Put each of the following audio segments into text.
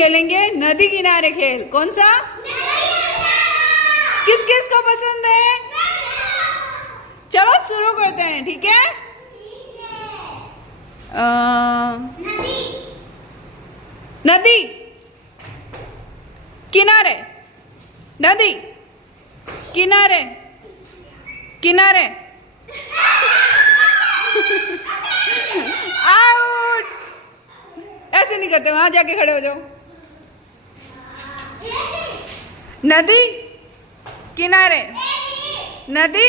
खेलेंगे नदी किनारे खेल। कौन सा? किस किस को पसंद है? चलो शुरू करते हैं, ठीक है? नदी किनारे, नदी किनारे, किनारे। आउट। ऐसे नहीं करते, वहां जाके खड़े हो जाओ। नदी किनारे, नदी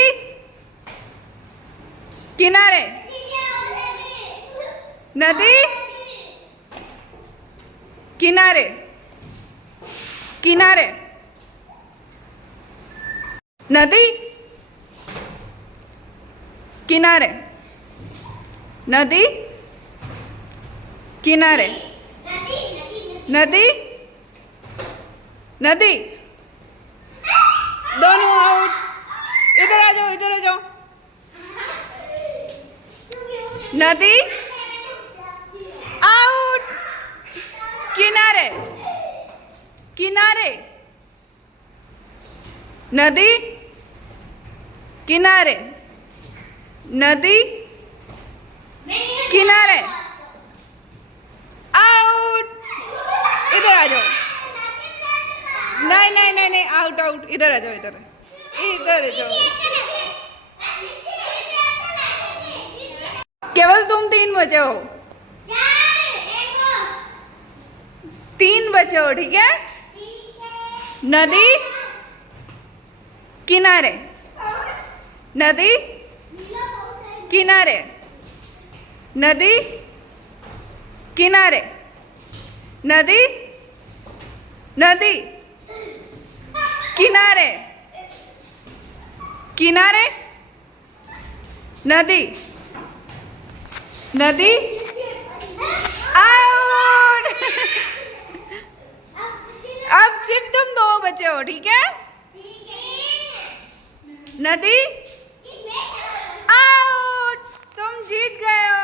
किनारे, नदी किनारे, किनारे, नदी किनारे, नदी किनारे, नदी, नदी। दोनों आउट। इधर आ जाओ, इधर आ जाओ। नदी आउट। किनारे, किनारे, नदी किनारे, नदी किनारे। आउट। इधर आ जाओ। नहीं नहीं नहीं नहीं, आउट आउट। इधर आ जाओ, इधर इधर आ जाओ। केवल तुम 3 बचे हो, 3 बचे हो, ठीक है? नदी किनारे, नदी किनारे, नदी किनारे, नदी, नदी किनारे, किनारे, नदी, नदी। आउट। अब सिर्फ तुम 2 बचे हो, ठीक है? नदी आउट। तुम जीत गए हो।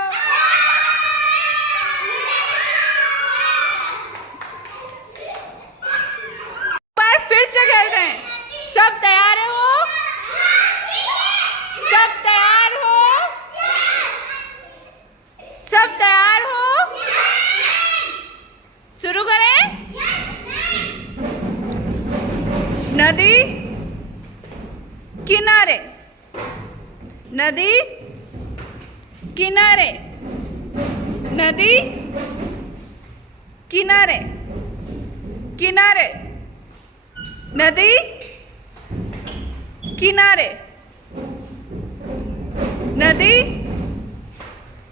पर फिर से खेलते हैं। सब तैयार हो? सब तैयार हो? सब तैयार हो? शुरू करें? नदी किनारे, नदी किनारे, नदी किनारे, किनारे, नदी किनारे, नदी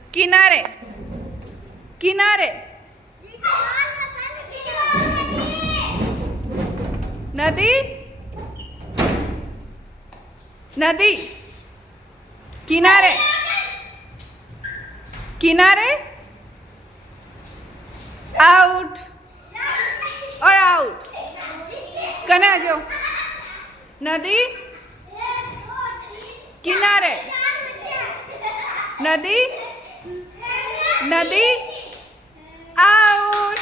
किनारे, किनारे, नदी, नदी किनारे, किनारे। आउट और आउट। कने आ जाओ। नदी किनारे, नदी, नदी। आउट।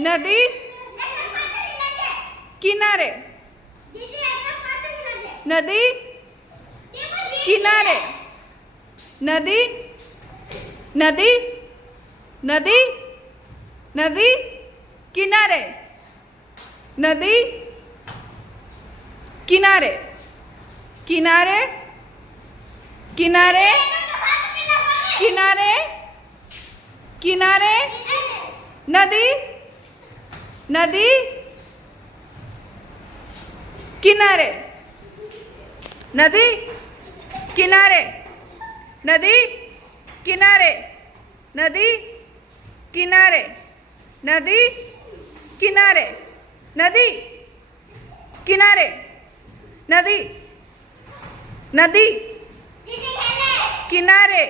नदी किनारे, नदी किनारे, नदी, नदी, नदी, नदी किनारे, नदी किनारे, किनारे, किनारे, किनारे, किनारे, नदी, नदी किनारे, नदी किनारे, नदी किनारे, नदी किनारे, नदी किनारे, नदी किनारे, नदी, नदी किनारे।